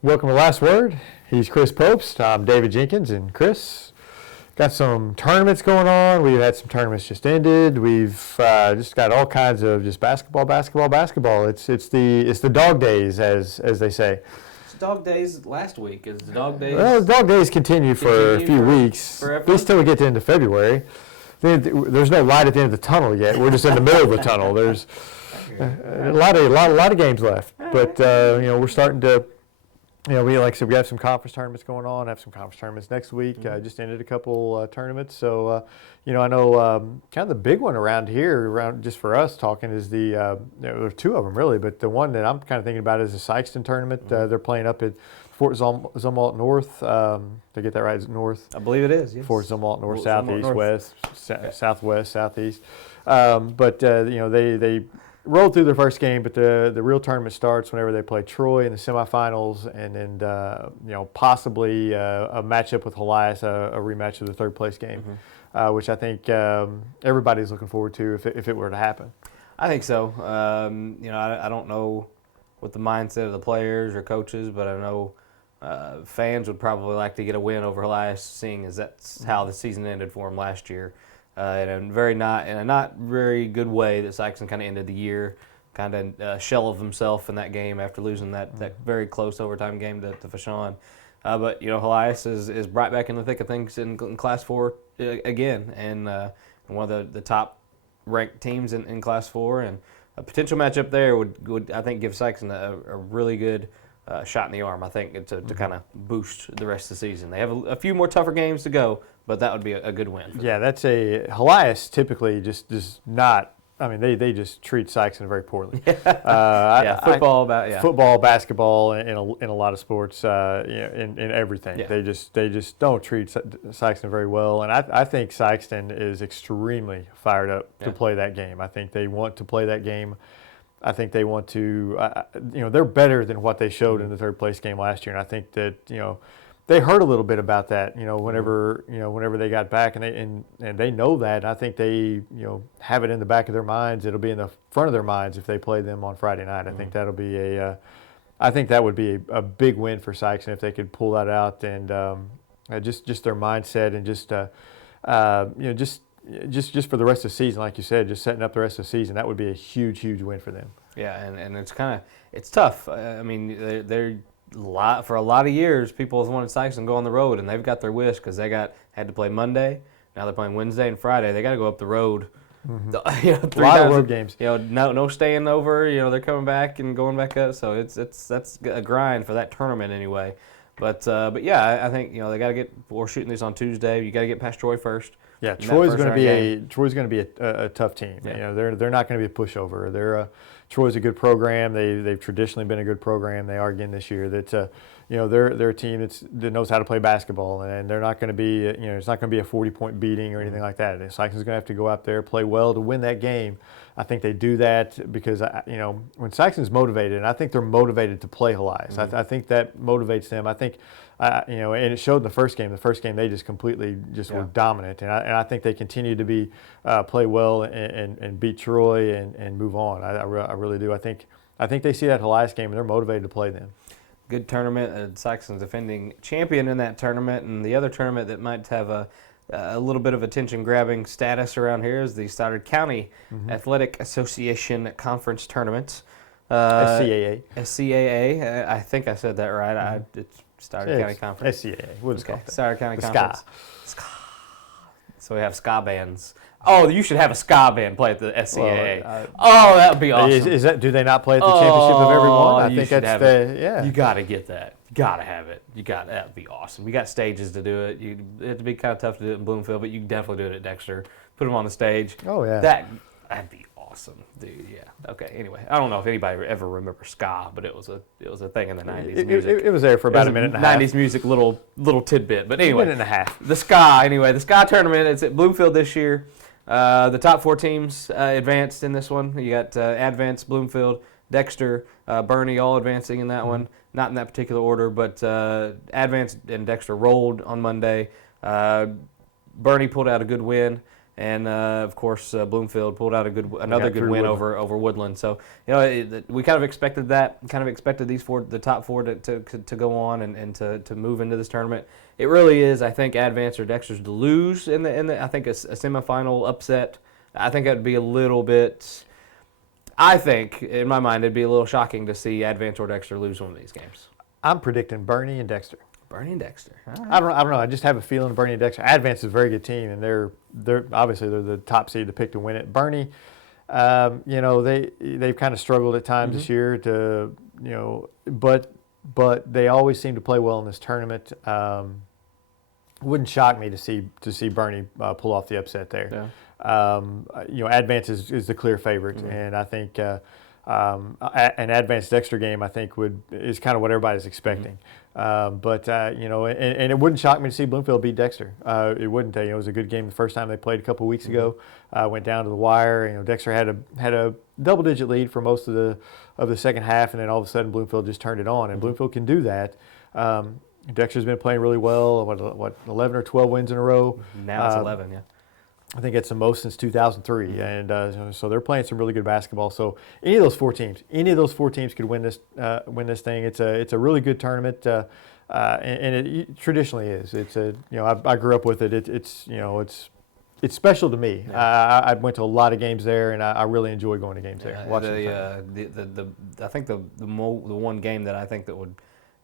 Welcome to Last Word. He's Chris Popes. I'm David Jenkins, and Chris, got some tournaments going on. We've had some tournaments just ended. We've just got all kinds of just basketball. It's the dog days, as they say. It's dog days last week. Is the dog days? Well, the dog days continue for a few weeks, forever? at least till we get to the end of February. There's no light at the end of the tunnel yet. We're just in the middle of the tunnel. There's a lot of games left, but we're starting to. We like I said, we have some conference tournaments going on. I have some conference tournaments next week. Just ended a couple tournaments. So, I know kind of the big one around here, just for us talking, is there are two of them really, but the one that I'm kind of thinking about is the Sikeston tournament. They're playing up at Fort Zumwalt North. Did I get that right? Is it north? I believe it is, yes. Fort Zumwalt North, Zumwalt southeast, North. west, southwest, southeast. They rolled through their first game, but the real tournament starts whenever they play Troy in the semifinals, and then possibly a matchup with Helias, a rematch of the third place game, which I think everybody's looking forward to if it were to happen. I think so. I don't know what the mindset of the players or coaches, but I know fans would probably like to get a win over Helias, seeing as that's how the season ended for them last year. In a not very good way that Sikeston kind of ended the year, kind of shell of himself in that game after losing that very close overtime game to Vashon. But Helias is right back in the thick of things in Class 4 again, and one of the top ranked teams in Class 4, and a potential matchup there would I think give Sikeston a really good shot in the arm, I think, to kind of boost the rest of the season. They have a few more tougher games to go, but that would be a good win for them. Yeah, that's Helias typically just does not. I mean, they just treat Sikeston very poorly. Football, basketball, in a lot of sports, in everything. Yeah. They just don't treat Sikeston very well, and I think Sikeston is extremely fired up to play that game. I think they want to play that game. I think they want to. They're better than what they showed in the third place game last year, and I think that they heard a little bit about that, whenever they got back, and they know that. And I think they, have it in the back of their minds. It'll be in the front of their minds if they play them on Friday night. I think that'll be I think that would be a big win for Sikeston if they could pull that out, and just their mindset, and just for the rest of the season, like you said, just setting up the rest of the season. That would be a huge win for them. Yeah, and it's tough. I mean, they're. For a lot of years, people have wanted Sikeston to go on the road, and they've got their wish because they had to play Monday. Now they're playing Wednesday and Friday. They got to go up the road. 3 a lot of road games. No staying over. They're coming back and going back up. So that's a grind for that tournament anyway. But yeah, I think they got to get. We're shooting this on Tuesday. You got to get past Troy first. Yeah, Troy's going to be a tough team. Yeah. They're not going to be a pushover. Troy's a good program. They've traditionally been a good program. They are again this year. They're a team that knows how to play basketball, and they're not going to be it's not going to be a 40-point beating or anything like that. Sikeston's going to have to go out there, play well to win that game. I think they do that because when Sikeston's motivated, and I think they're motivated to play Helias. I think that motivates them. I think and it showed in the first game. The first game they just completely were dominant, and I think they continue to play well and beat Troy and move on. I really do. I think they see that Helias game and they're motivated to play them. Good tournament. Sikeston's defending champion in that tournament, and the other tournament that might have a little bit of attention-grabbing status around here is the Stoddard County Athletic Association Conference Tournament. SCAA. SCAA. I think I said that right. It's Stoddard County Conference. SCAA. We'll just call it Stoddard County the Conference. Ska. So we have ska bands. Oh, you should have a ska band play at the SCAA. That would be awesome. Is that? Do they not play at the championship of everyone? I think that's the. You got to get that. You got to have it. That'd be awesome. We got stages to do it. It'd be kind of tough to do it in Bloomfield, but you can definitely do it at Dexter. Put them on the stage. Oh yeah. That'd be awesome, dude. Yeah. Okay. Anyway, I don't know if anybody ever remembers ska, but it was a thing in the 90s music. It was there for about a minute and a half. 90s music, little tidbit. But anyway, a minute and a half. The ska tournament. It's at Bloomfield this year. The top 4 teams advanced in this one. You got Advance, Bloomfield, Dexter, Bernie, all advancing in that one. Not in that particular order, but Advance and Dexter rolled on Monday. Bernie pulled out a good win, And of course, Bloomfield pulled out another good win Woodland. over Woodland. So we kind of expected that. Kind of expected the top four to go on and to move into this tournament. It really is, I think, Advance or Dexter's to lose in the I think a semifinal upset. I think that would be a little bit. I think in my mind it'd be a little shocking to see Advance or Dexter lose one of these games. I'm predicting Bernie and Dexter. Bernie and Dexter. All right. I don't know. I just have a feeling Bernie and Dexter. Advance is a very good team, and they're obviously they're the top seed to pick to win it. Bernie, they've kind of struggled at times this year but they always seem to play well in this tournament. Wouldn't shock me to see Bernie pull off the upset there. Yeah. Advance is the clear favorite, and I think an Advanced Dexter game I think is kind of what everybody's expecting. And it wouldn't shock me to see Bloomfield beat Dexter. It wouldn't. It was a good game the first time they played a couple of weeks ago. Went down to the wire. Dexter had a double-digit lead for most of the second half, and then all of a sudden Bloomfield just turned it on. And Bloomfield can do that. Dexter's been playing really well. What 11 or 12 wins in a row. Now it's 11. Yeah. I think it's the most since 2003, and so they're playing some really good basketball. So any of those four teams could win this thing. It's a really good tournament, and it traditionally is. I grew up with it. It's special to me. Yeah. I went to a lot of games there, and I really enjoy going to games there. I think the one game that I think that would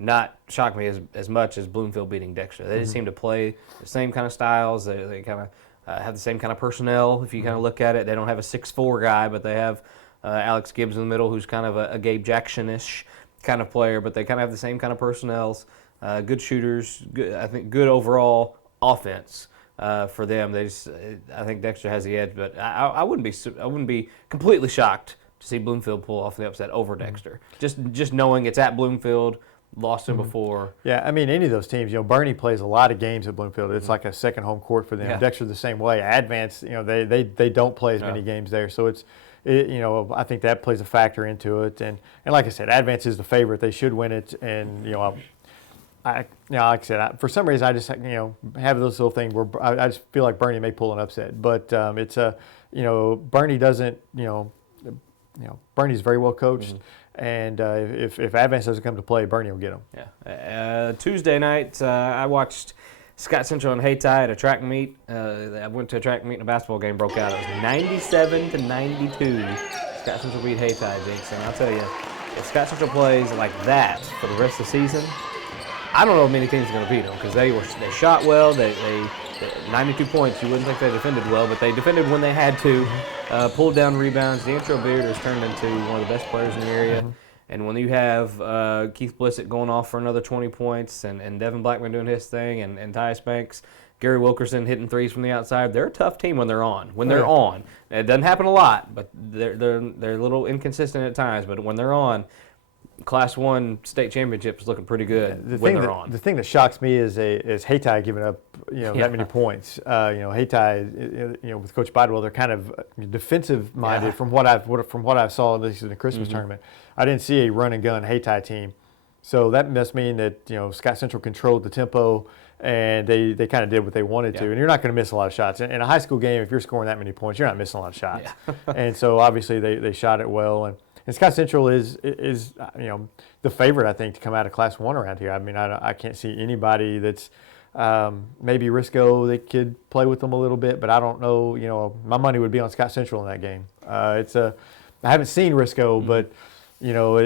not shock me as much as Bloomfield beating Dexter. They just seem to play the same kind of styles. They kind of have the same kind of personnel. If you kind of look at it, they don't have a 6'4" guy, but they have Alex Gibbs in the middle, who's kind of a Gabe Jackson-ish kind of player. But they kind of have the same kind of personnels. Good shooters. I think good overall offense for them. I think Dexter has the edge, but I wouldn't be completely shocked to see Bloomfield pull off the upset over Dexter. Just knowing it's at Bloomfield. Lost him before. Yeah, I mean, any of those teams, Bernie plays a lot of games at Bloomfield. It's like a second home court for them. Yeah. Dexter's the same way. Advance, they don't play as many games there. So I think that plays a factor into it. And like I said, Advance is the favorite. They should win it. And, like I said, for some reason, I just, have this little thing where I just feel like Bernie may pull an upset. But Bernie doesn't, Bernie's very well coached. And if Advance doesn't come to play, Bernie will get them. Yeah. Tuesday night, I watched Scott Central and Hayti at a track meet. I went to a track meet and a basketball game broke out. It was 97-92. Scott Central beat Hayti, Jinx. And I'll tell you, if Scott Central plays like that for the rest of the season, I don't know if many teams are going to beat them because they shot well. They 92 points. You wouldn't think they defended well, but they defended when they had to. Pulled down rebounds. D'Antro Beard has turned into one of the best players in the area. And when you have Keith Blissett going off for another 20 points and Devin Blackman doing his thing and Tyus Banks, Gary Wilkerson hitting threes from the outside, they're a tough team when they're on. They're on. It doesn't happen a lot, but they're a little inconsistent at times. But when they're on, Class 1 state championship is looking pretty good when they're on. The thing that shocks me is Hayti giving up that many points. Hayti, with Coach Bidwell, they're kind of defensive minded from what I saw in the Christmas tournament. I didn't see a run and gun Hayti team, so that must mean that Scott Central controlled the tempo and they kind of did what they wanted to. And you're not going to miss a lot of shots in a high school game. If you're scoring that many points, you're not missing a lot of shots. And so obviously they shot it well. And Scott Central is the favorite, I think, to come out of Class 1 around here. I mean, I can't see anybody that's maybe Risco. They could play with them a little bit, but I don't know. My money would be on Scott Central in that game. I haven't seen Risco, but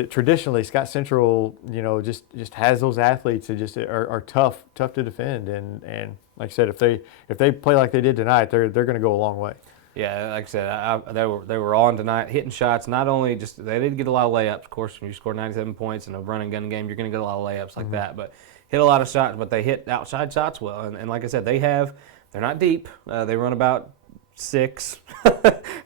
traditionally Scott Central, just has those athletes that just are tough to defend. And like I said, if they play like they did tonight, they're going to go a long way. Yeah, like I said, they were on tonight, hitting shots. Not only they did get a lot of layups. Of course, when you score 97 points in a run and gun game, you're going to get a lot of layups like that. But hit a lot of shots, but they hit outside shots well. And like I said, they're not deep. They run about 6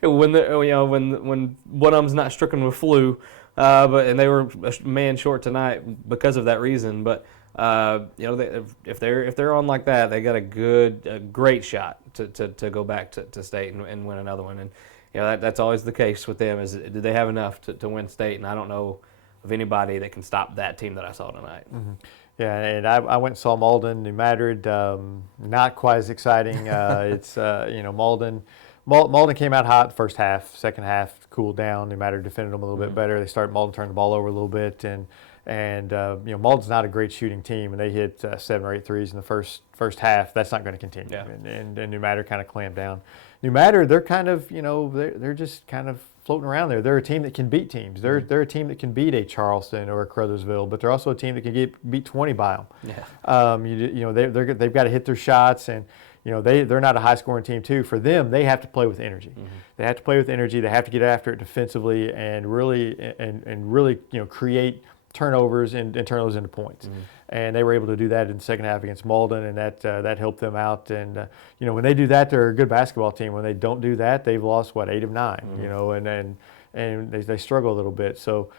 when one of them's not stricken with flu. And they were a man short tonight because of that reason. But if they're on like that, they got a great shot to go back to state and win another one. And that's always the case with them. Is do they have enough to win state? And I don't know of anybody that can stop that team that I saw tonight. Mm-hmm. Yeah, and I went and saw Malden, New Madrid. Not quite as exciting. It's Malden. Malden came out hot the first half. Second half cooled down. New Madrid defended them a little bit better. Malden turned the ball over a little bit, and Malden's not a great shooting team, and they hit 7 or 8 threes in the first half. That's not going to continue. Yeah. And New Madrid kind of clamped down. New Madrid, they're kind of they're just kind of floating around there. They're a team that can beat teams. They're a team that can beat a Charleston or a Crothersville, but they're also a team that can beat 20 by them. Yeah. They've got to hit their shots, and they're not a high scoring team too. For them, they have to play with energy. Mm-hmm. They have to play with energy. They have to get after it defensively and really create turnovers and turn those into points. Mm-hmm. And they were able to do that in the second half against Malden, and that helped them out. And when they do that, they're a good basketball team. When they don't do that, they've lost 8 of 9. Mm-hmm. And they struggle a little bit. So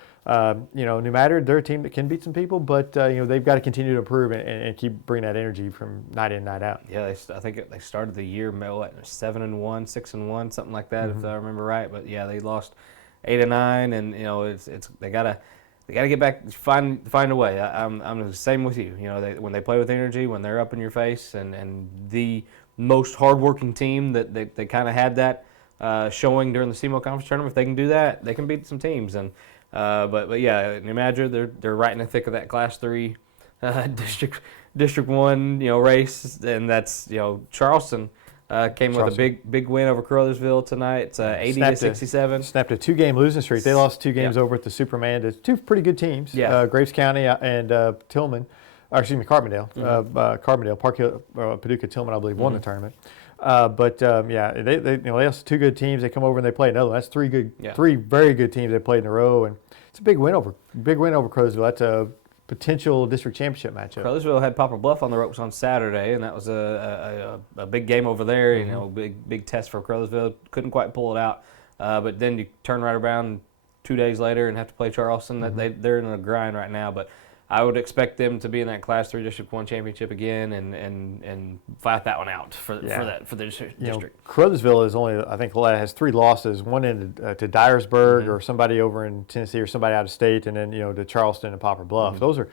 New Madrid, they're a team that can beat some people, but they've got to continue to improve and keep bringing that energy from night in, night out. Yeah, I think they started the year 7-1, 6-1, something like that, Mm-hmm. if I remember right. But yeah, they lost 8 of 9, and they gotta get back, find a way. I'm the same with you. When they play with energy, when they're up in your face, and the most hardworking team that they kind of had that showing during the SCAA Conference Tournament. If they can do that, they can beat some teams. And but yeah, New Madrid, they're right in the thick of that Class 3 District 1 race, and that's Charleston. Came with a big win over Crothersville tonight. It's 80-67. Snapped a 2-game losing streak. They lost 2 games over at the Superman to 2 pretty good teams. Yeah. Graves County and Carbondale. Mm-hmm. Carbondale, Park Hill, Paducah, Tillman, I believe, won the tournament. They lost 2 good teams. They come over and they play another one. That's 3 very good teams they played in a row, and it's a big win over Crothersville. That's a potential district championship matchup. Crothersville had Poplar Bluff on the ropes on Saturday, and that was a big game over there. Mm-hmm. Big test for Crothersville. Couldn't quite pull it out, but then you turn right around 2 days later and have to play Charleston. Mm-hmm. They're in a grind right now, but I would expect them to be in that Class 3 District 1 championship again and fight that one out for the district. Crothersville is only, I think, has 3 losses. One to Dyersburg or somebody over in Tennessee or somebody out of state, and then to Charleston and Poplar Bluff. Those are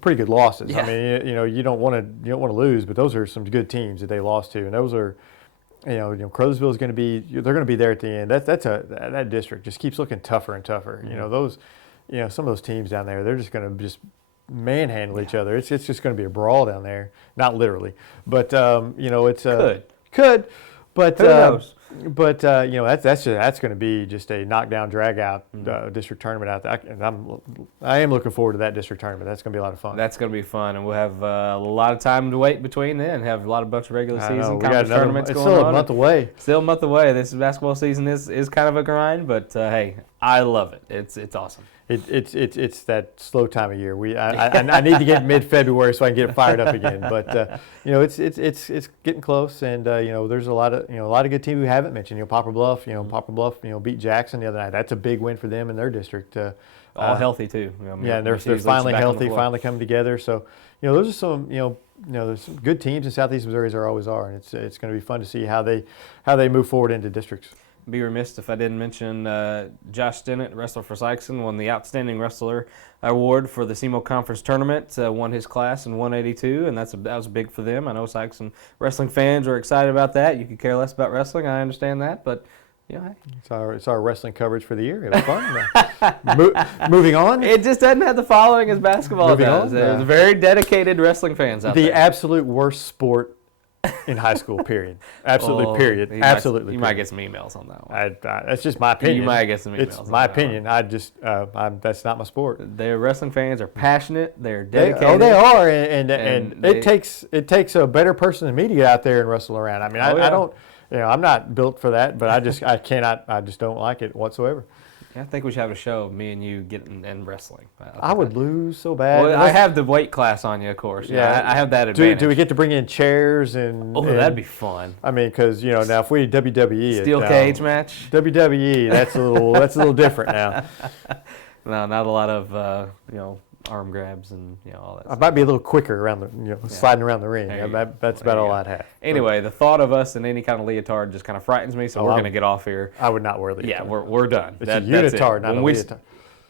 pretty good losses. Yeah. I mean, you don't want to lose, but those are some good teams that they lost to, and those are. Crothersville is going to be. They're going to be there at the end. That district just keeps looking tougher and tougher. Mm-hmm. Some of those teams down there, they're just going to manhandle each other. It's just going to be a brawl down there. Not literally, but it's could, but who knows? But that's going to be just a knockdown, drag out district tournament out there. And I am looking forward to that district tournament. That's going to be a lot of fun. That's going to be fun, and we'll have a lot of time to wait between then. Have a bunch of regular season conference tournaments going on. It's still a month away. Still a month away. This basketball season is kind of a grind, but hey, I love it. It's awesome. It's that slow time of year. I need to get mid-February so I can get it fired up again. But it's getting close, and there's a lot of good teams we haven't mentioned. Poplar Bluff, Poplar Bluff, beat Jackson the other night. That's a big win for them in their district. All healthy too. And they're finally healthy, finally coming together. So those are some there's some good teams in Southeast Missouri, as there always are, and it's going to be fun to see how they move forward into districts. Be remiss if I didn't mention Josh Stinnett, wrestler for Sikeston, won the Outstanding Wrestler Award for the SCAA Conference Tournament, won his class in 182, and that was big for them. I know Sikeston wrestling fans are excited about that. You could care less about wrestling, I understand that, but hey. It's our wrestling coverage for the year. It was fun. Moving on. It just doesn't have the following as basketball does. There's very dedicated wrestling fans out there. The absolute worst sport in high school, period. Absolutely, period. Absolutely. You might get some emails on that one. That's just my opinion. You might get some emails. It's my opinion. That's not my sport. Their wrestling fans are passionate. They're dedicated. They are, and it takes a better person than me to get out there and wrestle around. I mean, I don't. I'm not built for that, but I just don't like it whatsoever. I think we should have a show of me and you getting and wrestling. I would lose so bad. Well, I have the weight class on you, of course. Yeah, I have that advantage. Do we get to bring in chairs and? Oh, that'd be fun. I mean, because now if we WWE steel cage match, WWE, that's a little different now. No, not a lot of arm grabs and all that. I might be a little quicker around the sliding around the ring. That's about all I'd have. Anyway, the thought of us in any kind of leotard just kind of frightens me, so we're going to get off here. I would not wear leotard. Yeah, we're done. It's a unitard, not a leotard.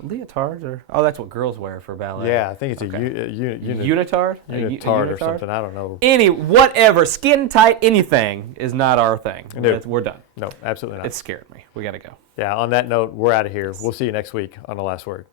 Leotards or that's what girls wear for ballet. Yeah, I think it's Okay. unitard Unitard or something. I don't know. Whatever, skin tight, anything is not our thing. No. We're done. No, absolutely not. It scared me. We got to go. Yeah, on that note, we're out of here. We'll see you next week on The Last Word.